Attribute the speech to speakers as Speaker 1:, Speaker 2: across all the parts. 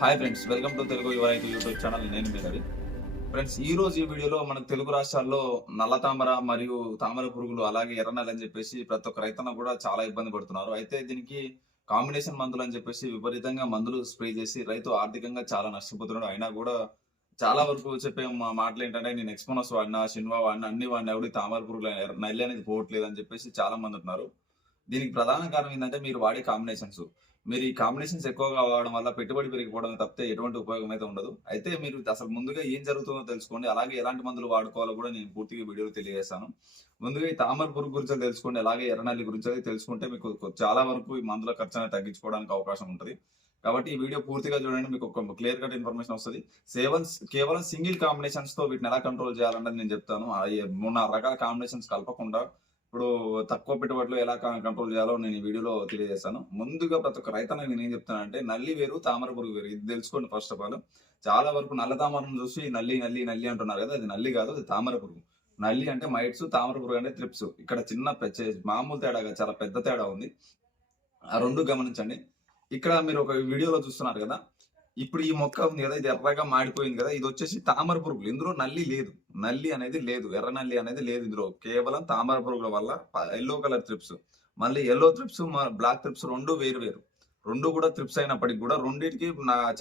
Speaker 1: Hi friends welcome to Telugu Yuvaraithu YouTube channel నేను మీ Ravi. Friends ఈ రోజు ఈ వీడియోలో మన తెలుగు రాష్ట్రాల్లో నల్ల తామర మరియు తామర పురుగులు అలాగే ఎర్రనెల అని చెప్పేసి ప్రతి ఒక్క రైతన్న కూడా చాలా ఇబ్బంది పడుతున్నారు. అయితే దీనికి కాంబినేషన్ మందులు అని చెప్పేసి విపరీతంగా మందులు స్ప్రే చేసి రైతు ఆర్థికంగా చాలా నష్టపోతున్నాడు. అయినా కూడా చాలా వరకు చెప్పే మా మాటలు ఏంటంటే నేను ఎక్స్పోనస్ వాడినా సినిమా వాడినా అన్ని వాడినా ఎవడి తామర పురుగులు ఎర్ర- నల్లి అనేది పోవట్లేదు అని చెప్పేసి చాలా మంది ఉన్నారు దీనికి ప్రధాన కారణం ఏంటంటే మీరు వాడే కాంబినేషన్స్. మీరు ఈ కాంబినేషన్స్ ఎక్కువగా వాడడం వల్ల పెట్టుబడి పెరిగిపోవడం తప్పితే ఎటువంటి ఉపయోగం అయితే ఉండదు. అయితే మీరు అసలు ముందుగా ఏం జరుగుతుందో తెలుసుకోండి. అలాగే ఎలాంటి మందులు వాడుకోవాలో కూడా నేను పూర్తిగా వీడియోలో తెలియజేస్తాను. ముందుగా ఈ తామర పురుగు గురించి తెలుసుకోండి. అలాగే ఎర్రనల్లి గురించి అది తెలుసుకుంటే మీకు చాలా వరకు ఈ మందుల ఖర్చు తగ్గించుకోవడానికి అవకాశం ఉంటుంది. కాబట్టి ఈ వీడియో పూర్తిగా చూడండి. మీకు ఒక క్లియర్ కట్ ఇన్ఫర్మేషన్ వస్తుంది. సేవన్ కేవలం సింగిల్ కాంబినేషన్స్తో వీటిని ఎలా కంట్రోల్ చేయాలన్నది నేను చెప్తాను. మూడు నాలుగు రకాల కాంబినేషన్స్ కలపకుండా ఇప్పుడు తక్కువ పెట్టుబడులు ఎలా కంట్రోల్ చేయాలో నేను ఈ వీడియోలో తెలియజేస్తాను. ముందుగా ప్రతి ఒక్క రైతన్న నేను ఏం చెప్తానంటే నల్లి వేరు తామర పురుగు వేరు. ఇది తెలుసుకోండి ఫస్ట్ ఆఫ్ ఆల్ చాలా వరకు నల్ల తామరను చూసి నల్లి నల్లి నల్లి అంటున్నారు కదా అది నల్లి కాదు అది తామర పురుగు. నల్లి అంటే మైట్స్ తామర పురుగు అంటే త్రిప్స్. ఇక్కడ చిన్న మామూలు తేడా చాలా పెద్ద తేడా ఉంది. ఆ రెండు గమనించండి. ఇక్కడ మీరు ఒక వీడియోలో చూస్తున్నారు కదా ఇప్పుడు ఈ మొక్క ఉంది కదా ఇది ఎర్రగా మాడిపోయింది కదా ఇది వచ్చేసి తామర పురుగులు. ఇందులో నల్లి లేదు. నల్లి అనేది లేదు. ఎర్ర నల్లి అనేది లేదు ఇందులో. కేవలం తామర పురుగుల వల్ల ఎల్లో కలర్ త్రిప్స్ మళ్ళీ ఎల్లో త్రిప్స్ బ్లాక్ త్రిప్స్ రెండు వేరు వేరు. రెండు కూడా త్రిప్స్ అయినప్పటికి కూడా రెండింటికి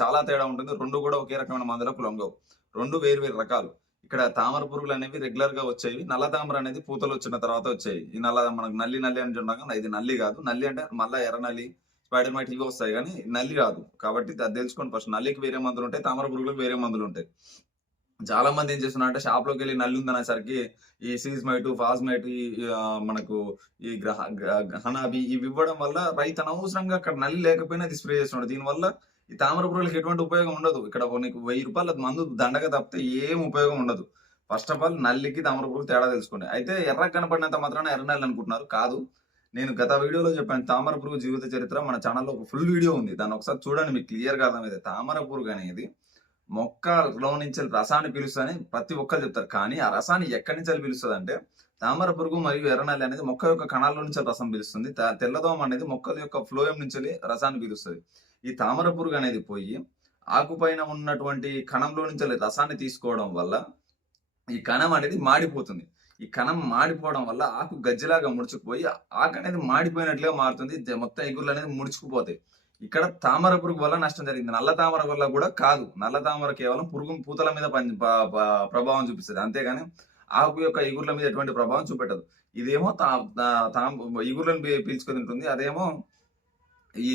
Speaker 1: చాలా తేడా ఉంటుంది. రెండు కూడా ఒకే రకమైన మందులకు లొంగవు. రెండు వేరు వేరు రకాలు. ఇక్కడ తామర పురుగులు అనేవి రెగ్యులర్గా వచ్చేవి. నల్ల తామర అనేది పూతలు వచ్చిన తర్వాత వచ్చాయి ఈ నల్ల మనకు నల్లి నల్లి అని చూడగా ఇది నల్లి కాదు. నల్లి అంటే మళ్ళీ ఎర్ర నల్లి స్పైడర్ మైట్ ఇవి వస్తాయి కానీ నల్లి రాదు. కాబట్టి అది తెలుసుకోండి ఫస్ట్ నల్లికి వేరే మందులు ఉంటాయి తామర పురుగులకు వేరే మందులు ఉంటాయి. చాలా మంది ఏం చేస్తున్నారంటే షాప్లోకి వెళ్ళి నల్లి ఉందనేసరికి ఈ సీజ్మైట్ ఫాజ్మైట్ ఈ మనకు ఈ గ్రహ గ్ర- హనాబి ఇవి ఇవ్వడం వల్ల రైతు అనవసరంగా అక్కడ నల్లి లేకపోయినా అది స్ప్రే చేస్తున్నాడు. దీనివల్ల ఈ తామర పురుగులకు ఎటువంటి ఉపయోగం ఉండదు. ఇక్కడ నీకు వెయ్యి రూపాయల మందు దండగా తప్పితే ఏం ఉపయోగం ఉండదు. ఫస్ట్ ఆఫ్ ఆల్ నల్లికి తామర పురుగు తేడా తెలుసుకోండి. అయితే ఎర్ర కనపడినంత మాత్రాన ఎర్ర నల్లి అనుకుంటున్నారు. కాదు. నేను గత వీడియోలో చెప్పాను తామర పురుగు జీవిత చరిత్ర మన ఛానల్లో ఒక ఫుల్ వీడియో ఉంది. దాన్ని ఒకసారి చూడండి మీకు క్లియర్గా అర్థమైతే. తామర పురుగు అనేది మొక్కలో నుంచి రసాన్ని పీలుస్తుందని ప్రతి ఒక్కరు చెప్తారు. కానీ ఆ రసాన్ని ఎక్కడి నుంచి పీలుస్తుంది అంటే తామర పురుగు మరియు ఎర్రనల్లి అనేది మొక్క యొక్క కణాల్లో నుంచి రసం పీలుస్తుంది. తెల్లదోమ అనేది మొక్కల యొక్క ఫ్లోయం నుంచి రసాన్ని పీలుస్తుంది. ఈ తామర పురుగు అనేది పోయి ఆకుపైన ఉన్నటువంటి కణంలో నుంచి రసాన్ని తీసుకోవడం వల్ల ఈ కణం అనేది మాడిపోతుంది. ఈ కణం మాడిపోవడం వల్ల ఆకు గజ్జిలాగా ముడుచుకుపోయి ఆకు అనేది మాడిపోయినట్లుగా మారుతుంది. మొత్తం ఎగురులు అనేది ముడుచుకుపోతాయి. ఇక్కడ తామర పురుగు వల్ల నష్టం జరిగింది. నల్ల తామర వల్ల కూడా కాదు. నల్ల తామర కేవలం పురుగు పూతల మీద పని- ప్రభావం చూపిస్తుంది. అంతేగాని ఆకు యొక్క ఎగుర్ల మీద ఎటువంటి ప్రభావం చూపెట్టదు. ఇదేమో తా ఎగుర్లను పీల్చుకొని ఉంటుంది. అదేమో ఈ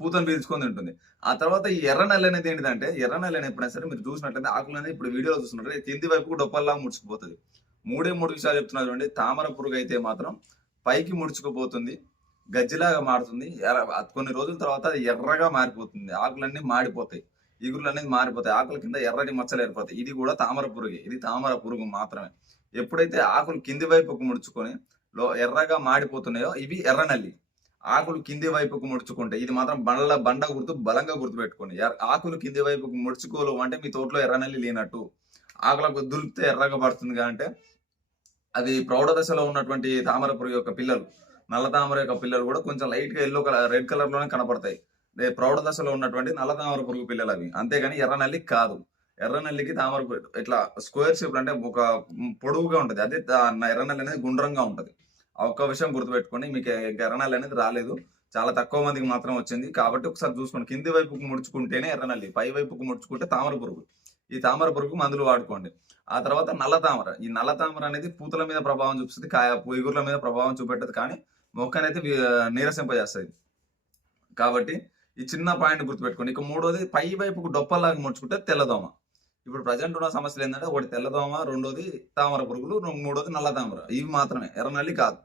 Speaker 1: పూతను పీల్చుకొని ఉంటుంది. ఆ తర్వాత ఈ ఎర్ర నెల అనేది ఏంటిదంటే ఎర్ర నెల అనేది ఎప్పుడైనా సరే మీరు చూసినట్లయితే ఆకులు అనేది ఇప్పుడు వీడియోలో చూస్తున్నట్టు కింది వైపు డొప్పల్లా ముడుచుకుపోతుంది. మూడే మూడు విషయాలు చెప్తున్నారు చూడండి. తామర పురుగు అయితే మాత్రం పైకి ముడుచుకుపోతుంది గజ్జిలాగా మారుతుంది. ఎర్ర- కొన్ని రోజుల తర్వాత అది ఎర్రగా మారిపోతుంది. ఆకులన్నీ మాడిపోతాయి. ఇగురులు అనేది మారిపోతాయి. ఆకుల కింద ఎర్రటి మచ్చలు ఏర్పడతాయి. ఇది కూడా తామర పురుగే. ఇది తామర పురుగు మాత్రమే. ఎప్పుడైతే ఆకులు కింది వైపుకు ముడుచుకొని లో ఎర్రగా మాడిపోతున్నాయో ఇవి ఎర్రనల్లి. ఆకులు కింది వైపుకు ముడుచుకుంటే ఇది మాత్రం బండ్ల బండ గుర్తు బలంగా గుర్తుపెట్టుకోండి. ఎర్ర- ఆకులు కింది వైపుకు ముడుచుకోలు అంటే మీ తోటలో ఎర్రనల్లి లేనట్టు. ఆకులకు దులిపితే ఎర్రగా పడుతుంది అంటే అది ప్రౌఢ దశలో ఉన్నటువంటి తామర పురుగు యొక్క పిల్లలు నల్ల తామర యొక్క పిల్లలు కూడా కొంచెం లైట్గా ఎల్లో కలర్ రెడ్ కలర్లోనే కనపడతాయి ప్రౌఢ దశలో ఉన్నటువంటి నల్ల తామర పురుగు పిల్లలు అవి అంతేగాని ఎర్రనల్లి కాదు. ఎర్రనల్లికి తామర ఇట్లా స్క్వేర్ షేప్ అంటే ఒక పొడవుగా ఉంటుంది. అదే ఎర్రనల్లి అనేది గుండ్రంగా ఉంటుంది. ఆ ఒక్క విషయం గుర్తుపెట్టుకోండి మీకు ఎర్ర నల్లి అనేది రాలేదు. చాలా తక్కువ మందికి మాత్రం వచ్చింది. కాబట్టి ఒకసారి చూసుకోండి. కింది వైపుకు ముడుచుకుంటేనే ఎర్రనల్లి పై వైపుకు ముడుచుకుంటే తామర పురుగు ఈ తామర పురుగు మందులు వాడుకోండి. ఆ తర్వాత నల్ల తామర. ఈ నల్ల తామర అనేది పూతల మీద ప్రభావం చూపిస్తుంది కాయ ఎగురుల మీద ప్రభావం చూపెట్టదు కానీ మొక్కనైతే వి- నీరసింపజేస్తుంది కాబట్టి ఈ చిన్న పాయింట్ గుర్తుపెట్టుకోండి. ఇక మూడోది పై వైపుకు డొప్పలాగా ముడుచుకుంటే తెల్లదోమ. ఇప్పుడు ప్రజెంట్ ఉన్న సమస్యలు ఏంటంటే ఒకటి తెల్లదోమ రెండోది తామర పురుగులు మూడోది నల్ల తామర. ఇవి మాత్రమే ఎర్రనల్లి కాదు.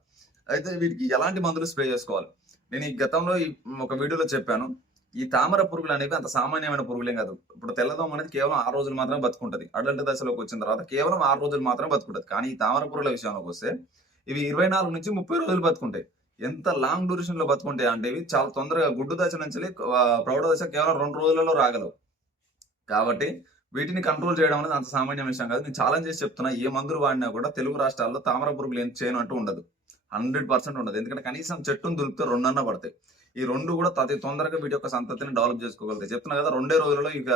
Speaker 1: అయితే వీటికి ఎలాంటి మందులు స్ప్రే చేసుకోవాలి? నేను ఈ గతంలో ఈ ఒక వీడియోలో చెప్పాను. ఈ తామర పురుగులు అనేవి అంత సామాన్యమైన పురుగులేం కాదు. ఇప్పుడు తెల్లదోమ అనేది కేవలం ఆరు రోజులు మాత్రమే బతుకుంటది. అడల్ట్ దశలోకి వచ్చిన తర్వాత కేవలం ఆరు రోజులు మాత్రమే బతుకుంటది. కానీ ఈ తామర పురుగుల విషయంలోకి వస్తే ఇవి ఇరవై నాలుగు నుంచి ముప్పై రోజులు బతుకుంటాయి. ఎంత లాంగ్ డ్యూరేషన్లో బతుకుంటాయి అంటే ఇవి చాలా తొందరగా గుడ్డు దశ నుంచి ప్రౌఢ దశ కేవలం రెండు రోజులలో రాగలవు. కాబట్టి వీటిని కంట్రోల్ చేయడం అనేది అంత సామాన్య విషయం కాదు. నేను ఛాలెంజ్ చేసి చెప్తున్నా ఏ మందులు వాడినా కూడా తెలుగు రాష్ట్రాల్లో తామర పురుగులు ఏం చేయను అంటూ ఉండదు. హండ్రెడ్ పర్సెంట్ ఉండదు. ఎందుకంటే కనీసం చెట్టును దులిపితే రెండన్నా పడతాయి. ఈ రెండు కూడా అతి తొందరగా వీటి యొక్క సంతతిని డెవలప్ చేసుకోగలుగుతాయి. చెప్తున్నా కదా రెండే రోజుల్లో ఇక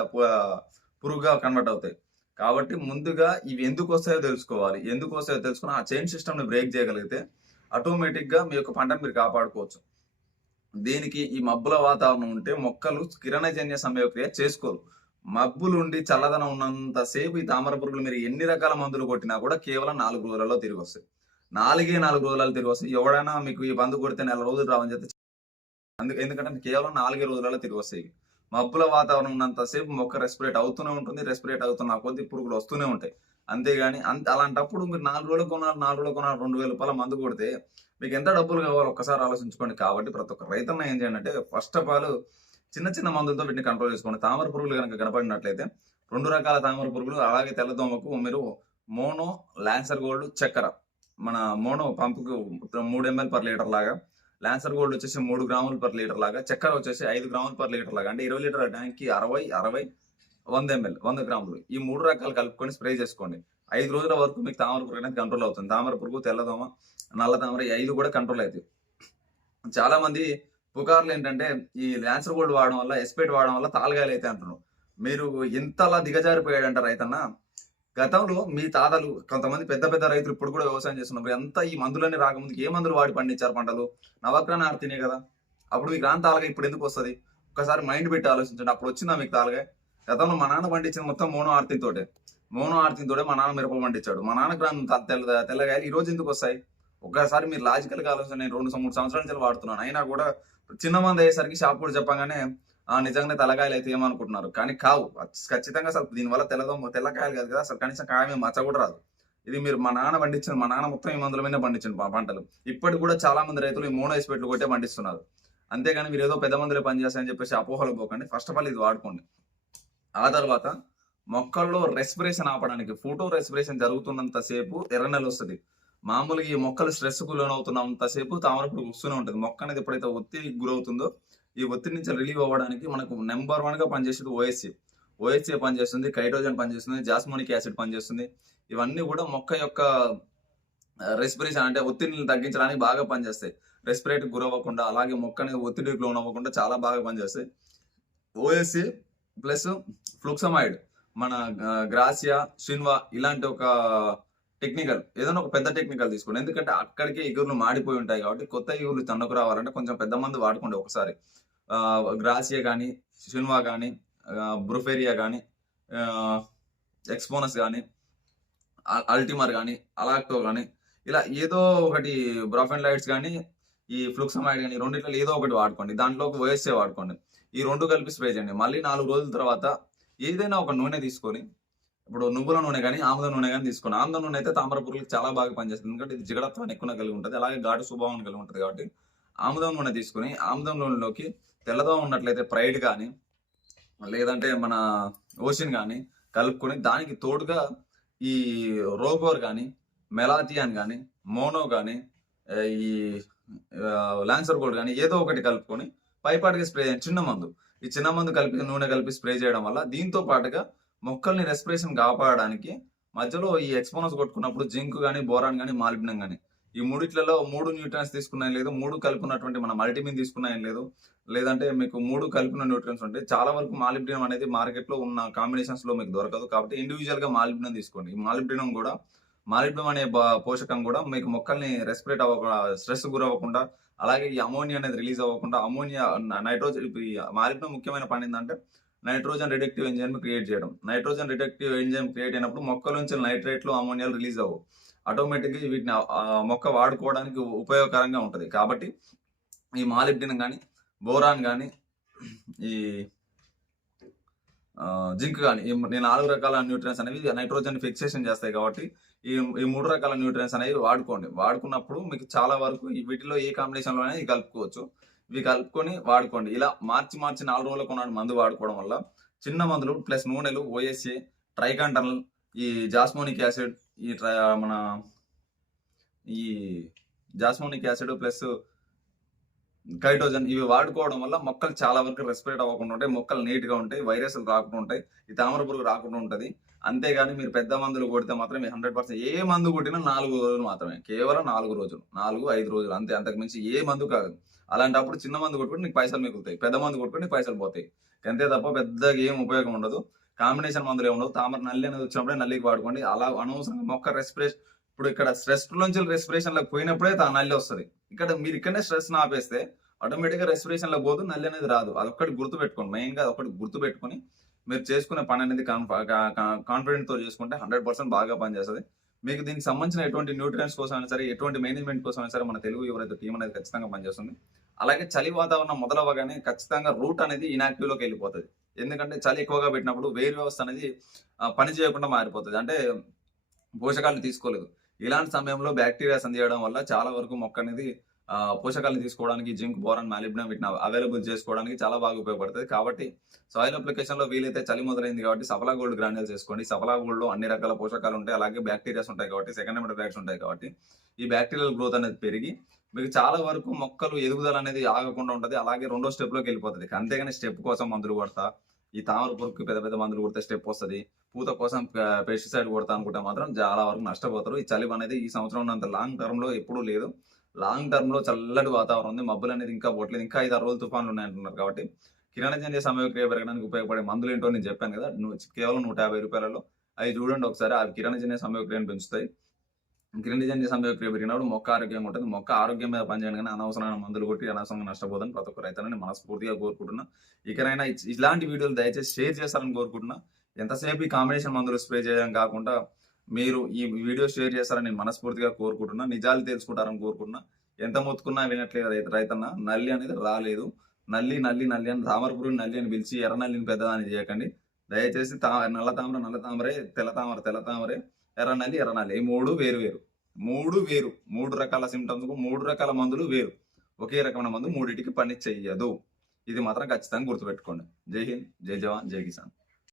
Speaker 1: పురుగుగా కన్వర్ట్ అవుతాయి. కాబట్టి ముందుగా ఇవి ఎందుకు వస్తాయో తెలుసుకోవాలి. ఎందుకు వస్తాయో తెలుసుకుని ఆ చైన్ సిస్టమ్ని బ్రేక్ చేయగలిగితే ఆటోమేటిక్గా మీ యొక్క పంటను మీరు కాపాడుకోవచ్చు. దీనికి ఈ మబ్బుల వాతావరణం ఉంటే మొక్కలు కిరణజన్య సమయక్రియ చేసుకోరు. మబ్బులు ఉండి చల్లదనం ఉన్నంతసేపు ఈ తామర పురుగులు మీరు ఎన్ని రకాల మందులు కొట్టినా కూడా కేవలం నాలుగు రోజులలో తిరిగి వస్తాయి. నాలుగే నాలుగు రోజులలో తిరిగి వస్తాయి. ఎవడైనా మీకు ఈ మందు కొడితే నెల రోజులు రావని చెప్తే అందుకే ఎందుకంటే కేవలం నాలుగే రోజులలో తిరిగి వస్తాయి మబ్బుల వాతావరణం ఉన్నంతసేపు మొక్క రెస్పిరేట్ అవుతూనే ఉంటుంది రెస్పిరేట్ అవుతున్న కొద్ది పురుగులు వస్తూనే ఉంటాయి. అంతేగాని అంత అలాంటప్పుడు మీరు నాలుగు రోజులు కొనాలి నాలుగు రోజులు కొనాలి రెండు వేల రూపాయల మందు కొడితే మీకు ఎంత డబ్బులు కావాలో ఒక్కసారి ఆలోచించుకోండి. కాబట్టి ప్రతి ఒక్క రైతన్న ఏం చేయండి అంటే ఫస్ట్ ఆఫ్ ఆల్ చిన్న చిన్న మందులతో వీటిని కంట్రోల్ చేసుకోండి. తామర పురుగులు కనుక కనపడినట్లయితే రెండు రకాల తామర పురుగులు అలాగే తెల్లదోమకు మీరు మోనో లాన్సర్ గోల్డ్ చక్కెర. మన మోనో పంపుకు మూడు ఎంఎల్ పర్ లీటర్ లాగా లాన్సర్ గోల్డ్ వచ్చేసి మూడు గ్రాములు పర్ లీటర్ లాగా చక్కెర వచ్చేసి ఐదు గ్రాములు పర్ లీటర్ లాగా. అంటే ఇరవై లీటర్ ట్యాంక్కి అరవై అరవై వంద ఎంఎల్ వంద గ్రాములు. ఈ మూడు రకాలు కలుపుకొని స్ప్రే చేసుకోండి. ఐదు రోజుల వరకు మీకు తామర పురుగు అనేది కంట్రోల్ అవుతుంది. తామర పురుగు తెల్లదోమ నల్ల తామర ఈ ఐదు కూడా కంట్రోల్ అవుతాయి. చాలా మంది పుకార్లు ఏంటంటే ఈ ల్యాన్సర్ గోల్డ్ వాడడం వల్ల ఎస్పేట్ వాడడం వల్ల తాళగాయలు అయితే అంటున్నారు. మీరు ఇంతలా దిగజారిపోయాడంట రైతన్న గతంలో మీ తాతలు కొంతమంది పెద్ద పెద్ద రైతులు ఇప్పుడు కూడా వ్యవసాయం చేస్తున్నప్పుడు ఎంత ఈ మందులన్నీ రాకముందు ఏ మందులు వాడి పండించారు పంటలు? నవగ్రహ ఆర్తినే కదా. అప్పుడు మీకు రాని తాలగా ఇప్పుడు ఎందుకు వస్తుంది? ఒకసారి మైండ్ పెట్టి ఆలోచించండి. అప్పుడు వచ్చిందా మీకు తాలగా గతంలో మా నాన్న పండించిన మొత్తం మోనో ఆర్తితోటే. మోనో ఆర్తితోటే మా నాన్న మిరప పండించాడు. మా నాన్న గ్రామం తెల్ల తెల్లగాయలు ఈ రోజు ఎందుకు వస్తాయి? ఒకసారి మీరు లాజికల్గా ఆలోచన నేను రెండు మూడు సంవత్సరాల నుంచి వాడుతున్నాను. అయినా కూడా చిన్న మంది అయ్యేసరికి షాప్ కూడా చెప్పగానే నిజంగానే తెల్లకాయలు అయితే ఏమనుకుంటున్నారు? కానీ కావు. ఖచ్చితంగా అసలు దీనివల్ల తెల్లదోమ తెల్లకాయలు కాదు కదా. అసలు కనీసం కాయమే మచ్చ కూడా రాదు. ఇది మీరు మా నాన్న పండించిన మా నాన్న మొత్తం ఈ మందుల మీద పండించండి పంటలు. ఇప్పటికి కూడా చాలా మంది రైతులు ఈ మోనో ఎస్పెట్లు కొట్టే పండిస్తున్నారు. అంతేగాని మీరు ఏదో పెద్ద మందులే పనిచేస్తాయని చెప్పేసి అపోహలు పోకండి. ఫస్ట్ ఆఫ్ ఆల్ ఇది వాడుకోండి. ఆ తర్వాత మొక్కల్లో రెస్పిరేషన్ ఆపడానికి ఫోటో రెస్పిరేషన్ జరుగుతున్నంత సేపు ఎర్రనెల వస్తుంది. మామూలుగా ఈ మొక్కలు స్ట్రెస్కు లోనవుతున్నంత సేపు తామరపుడు వస్తూనే ఉంటుంది. మొక్క అనేది ఎప్పుడైతే ఒత్తిడికి గురవుతుందో ఈ ఒత్తిడి నుంచి రిలీవ్ అవ్వడానికి మనకు నెంబర్ వన్గా పనిచేసేది ఓఎస్సీ ఓఎస్సీ పనిచేస్తుంది? కైటోజన్ పనిచేస్తుంది జాస్మోనిక్ యాసిడ్ పనిచేస్తుంది. ఇవన్నీ కూడా మొక్క యొక్క రెస్పిరేషన్ అంటే ఒత్తిడిని తగ్గించడానికి బాగా పనిచేస్తాయి. రెస్పిరేట్ గురవ్వకుండా అలాగే మొక్కని ఒత్తిడి ఒత్తిడికి లోన్ అవ్వకుండా చాలా బాగా పనిచేస్తాయి. ఓఎస్సీ ప్లస్ ఫ్లుక్సమైడ్ మన గ్రాసియా షిన్వా ఇలాంటి ఒక టెక్నికల్ ఏదైనా ఒక పెద్ద టెక్నికల్ తీసుకోండి. ఎందుకంటే అక్కడికే ఇగురులు మాడిపోయి ఉంటాయి కాబట్టి కొత్త ఇగురులు తన్నుకు రావాలంటే కొంచెం పెద్ద మంది వాడుకోండి ఒకసారి. గ్రాసియా కానీ షిన్వా కానీ బ్రుఫేరియా కానీ ఎక్స్పోనస్ కానీ అల్టిమర్ కానీ అలాక్టో కానీ ఇలా ఏదో ఒకటి బ్రాఫెన్ లైట్స్ కానీ ఈ ఫ్లుక్సమైడ్ కానీ రెండిట్లో ఏదో ఒకటి వాడుకోండి. దాంట్లో ఒక ఓఎస్ఏ వాడుకోండి. ఈ రెండు కలిపి స్ప్రే చేయండి. మళ్ళీ నాలుగు రోజుల తర్వాత ఏదైనా ఒక నూనె తీసుకొని ఇప్పుడు నువ్వుల నూనె కానీ ఆముద నూనె కానీ తీసుకోండి. ఆముద నూనె అయితే తామర పురుగులకు చాలా బాగా పనిచేస్తుంది. ఎందుకంటే ఇది జిగడత్వాన్ని ఎక్కువ కలిగి ఉంటుంది. అలాగే ఘాటు స్వభావం కలిగి ఉంటుంది కాబట్టి ఆముదం నూనె తీసుకొని ఆముదం నూనెలోకి తెల్లదోమ ఉన్నట్లయితే ప్రైడ్ కానీ లేదంటే మన ఓషన్ కానీ కలుపుకొని దానికి తోడుగా ఈ రోగోర్ కానీ మెలాథియాన్ కానీ మోనో కానీ ఈ లాన్సర్ గోల్డ్ కానీ ఏదో ఒకటి కలుపుకొని పైపాటికి స్ప్రే చేయండి. చిన్న మందు. ఈ చిన్న మందు కలిపి నూనె కలిపి స్ప్రే చేయడం వల్ల దీంతో పాటుగా మొక్కల్ని రెస్పిరేషన్ కాపాడడానికి మధ్యలో ఈ ఎక్స్పోనస్ కొట్టుకున్నప్పుడు జింక్ కానీ బోరాన్ కానీ మాలిబ్నం కానీ ఈ మూడిట్లలో మూడు న్యూట్రియన్స్ తీసుకున్నాయి లేదు మూడు కలిపినటువంటి మన మల్టీమిన్ తీసుకున్నాయి లేదు. లేదంటే మీకు మూడు కలిపిన న్యూట్రియన్స్ ఉంటాయి చాలా వరకు మాలిబ్డినం అనేది మార్కెట్లో ఉన్న కాంబినేషన్స్లో మీకు దొరకదు. కాబట్టి ఇండివిజువల్గా మాలిబ్డినం తీసుకోండి. ఈ మాలిబ్డినం కూడా మాలిబ్డినం అనే పోషకం కూడా మీకు మొక్కల్ని రెస్పిరేట్ అవ్వకుండా స్ట్రెస్ గురవ్వకుండా అలాగే ఈ అమోనియా అనేది రిలీజ్ అవ్వకుండా అమోనియా నైట్రోజన్ మాలిబ్డినం ముఖ్యమైన పని ఏంటంటే నైట్రోజన్ రిడక్టివ్ ఎంజైమ్ క్రియేట్ చేయడం. నైట్రోజన్ రిడక్టివ్ ఎంజైమ్ క్రియేట్ అయినప్పుడు మొక్కల నుంచి నైట్రేట్లు అమోనియాలు రిలీజ్ అవ్వవు. ఆటోమేటిక్గా వీటిని మొక్క వాడుకోవడానికి ఉపయోగకరంగా ఉంటుంది. కాబట్టి ఈ మాలిబ్డినం కానీ బోరాన్ కానీ ఈ జింక్ కానీ ఈ నేను నాలుగు రకాల న్యూట్రియన్స్ అనేవి నైట్రోజన్ ఫిక్సేషన్ చేస్తాయి కాబట్టి ఈ ఈ మూడు రకాల న్యూట్రియన్స్ అనేవి వాడుకోండి. వాడుకున్నప్పుడు మీకు చాలా వరకు వీటిలో ఏ కాంబినేషన్లోనే ఇవి కలుపుకోవచ్చు. ఇవి కలుపుకొని వాడుకోండి. ఇలా మార్చి మార్చి నాలుగు రోజుల కొన్నాడు మందు వాడుకోవడం వల్ల చిన్న మందులు ప్లస్ నూనెలు ఓఎస్ఏ ట్రైకాంటనల్ ఈ జాస్మోనిక్ యాసిడ్ ఈ ట్రై మన ఈ జాస్మోనిక్ యాసిడ్ ప్లస్ కైటోజన్ ఇవి వాడుకోవడం వల్ల మొక్కలు చాలా వరకు రెస్పిరేట్ అవ్వకుండా ఉంటాయి. మొక్కలు నీట్గా ఉంటాయి. వైరస్లు రాకుండా ఉంటాయి. ఈ తామర పురుగు రాకుండా ఉంటుంది. అంతేగాని మీరు పెద్ద మందులు కొడితే మాత్రం హండ్రెడ్ పర్సెంట్ ఏ మందు కొట్టినా నాలుగు రోజులు మాత్రమే. కేవలం నాలుగు రోజులు. నాలుగు ఐదు రోజులు. అంతే. అంతకు మించి ఏ మందు కాదు. అలాంటప్పుడు చిన్న మందు కొట్టుకుంటే నీకు పైసలు మిగులుతాయి. పెద్ద మందు కొట్టుకుంటే నీకు పైసలు పోతాయి. అంతే తప్ప పెద్దగా ఏం ఉపయోగం ఉండదు. కాంబినేషన్ మందులు ఏమి ఉండవు. తామర నల్లి అనేది వచ్చినప్పుడే నల్లికి వాడుకోండి. అలా అనవసరంగా మొక్క రెస్పిరేషన్ ఇప్పుడు ఇక్కడ స్ట్రెస్ నుంచి రెస్పిరేషన్లో పోయినప్పుడే తా నల్లి వస్తుంది. ఇక్కడ మీరు ఇక్కడనే స్ట్రెస్ ఆపేస్తే ఆటోమేటిక్గా రెస్పిరేషన్లో పోదు నల్లి అనేది రాదు. అదొక్కటి గుర్తు పెట్టుకోండి. మెయిన్గా అదొకటి గుర్తు పెట్టుకొని మీరు చేసుకునే పని అనేది కాన్ఫిడెంట్తో చేసుకుంటే హండ్రెడ్ పర్సెంట్ బాగా పనిచేస్తుంది. మీకు దీనికి సంబంధించిన ఎటువంటి న్యూట్రియన్స్ కోసం అయినా సరే ఎటువంటి మేనేజ్మెంట్ కోసం అయినా సరే మన తెలుగు ఎవరైతే టీం అనేది ఖచ్చితంగా పనిచేస్తుంది. అలాగే చలి వాతావరణం మొదలవ్వగానే ఖచ్చితంగా రూట్ అనేది ఇనాక్టివ్లోకి వెళ్ళిపోతుంది. ఎందుకంటే చలి ఎక్కువగా పెట్టినప్పుడు వేరు వ్యవస్థ అనేది పని చేయకుండా మారిపోతుంది. అంటే పోషకాలు తీసుకోలేదు. ఇలాంటి సమయంలో బ్యాక్టీరియాస్ సందేయడం వల్ల చాలా వరకు మొక్క అనేది పోషకాలను పోషకాలు తీసుకోవడానికి జింక్ బోరాన్ మాలిబ్డం వీటిని అవైలబుల్ చేసుకోవడానికి చాలా బాగా ఉపయోగపడుతుంది. కాబట్టి సాయిల్ అప్లికేషన్లో వీలైతే చలి మొదలైంది కాబట్టి సఫలా గోల్డ్ గ్రాన్యూల్స్ చేసుకోండి సఫలా గోల్డ్లో అన్ని రకాల పోషకాలు ఉంటాయి. అలాగే బ్యాక్టీరియాస్ ఉంటాయి కాబట్టి సెకండ్ ఎమిటర్ బ్యాక్స్ ఉంటాయి కాబట్టి ఈ బ్యాక్టీరియల్ గ్రోత్ అనేది పెరిగి మీకు చాలా వరకు మొక్కలు ఎదుగుదల అనేది ఆగకుండా ఉంటది. అలాగే రెండో స్టెప్లోకి వెళ్ళిపోతుంది. అంతేగాని స్టెప్ కోసం మందులు కొడతా. ఈ తామర పురుగుకి పెద్ద పెద్ద మందులు కొడితే స్టెప్ వస్తది. పూత కోసం పెస్టిసైడ్ కొడతా అనుకుంటే మాత్రం చాలా వరకు నష్టపోతారు. ఈ చలి అనేది ఈ సంవత్సరం ఉన్నంత లాంగ్ టర్మ్లో ఎప్పుడూ లేదు. లాంగ్ టర్మ్లో చల్లటి వాతావరణం ఉంది. మబ్బులు అనేది ఇంకా పోవట్లేదు ఇంకా ఐదు ఆరు రోజులు తుఫాన్లు ఉన్నాయంటున్నారు కాబట్టి కిరణజన్య సమయక్రియ పెరగడానికి ఉపయోగపడే మందులు ఏంటో నేను చెప్పాను కదా. కేవలం నూట యాభై రూపాయలలో. అవి చూడండి ఒకసారి. అవి కిరణజన్య సమయక్రియను పెంచుతాయి. కిరణజన్య సమయక్రియ పెరిగినప్పుడు మొక్క ఆరోగ్యంగా ఉంటుంది. మొక్క ఆరోగ్యం మీద పనిచేయడం కానీ అనవసరమైన మందులు కొట్టి అనవసరంగా నష్టపోదని ప్రతి ఒక్క రైతులని మనస్ఫూర్తిగా కోరుకుంటున్నా. ఇకనైనా ఇలాంటి వీడియోలు దయచేసి షేర్ చేస్తారని కోరుకుంటున్నా. ఎంతసేపు ఈ కాంబినేషన్ మందులు స్ప్రే చేయడం కాకుండా మీరు ఈ వీడియో షేర్ చేస్తారని నేను మనస్ఫూర్తిగా కోరుకుంటున్నా. నిజాలు తెలుసుకుంటారని కోరుకుంటున్నా. ఎంత మొత్తుకున్నా వినట్లేదు రైతు రైతన్న. నల్లి అనేది రాలేదు. నల్లి నల్లి నల్లి అని తామరపురి నల్లి అని పిలిచి ఎర్ర నల్లిని పెద్దదాన్ని చేయకండి. దయచేసి తా నల్ల తామర నల్ల తామరే తెల్ల తామర తెల్ల తామరే. ఎర్ర నల్లి ఈ మూడు వేరు వేరు. మూడు వేరు. మూడు రకాల సిమ్టమ్స్కు మూడు రకాల మందులు వేరు. ఒకే రకమైన మందు మూడింటికి పని చెయ్యదు. ఇది మాత్రం ఖచ్చితంగా గుర్తుపెట్టుకోండి. జై హింద్ జై జవాన్ జై కిసాన్.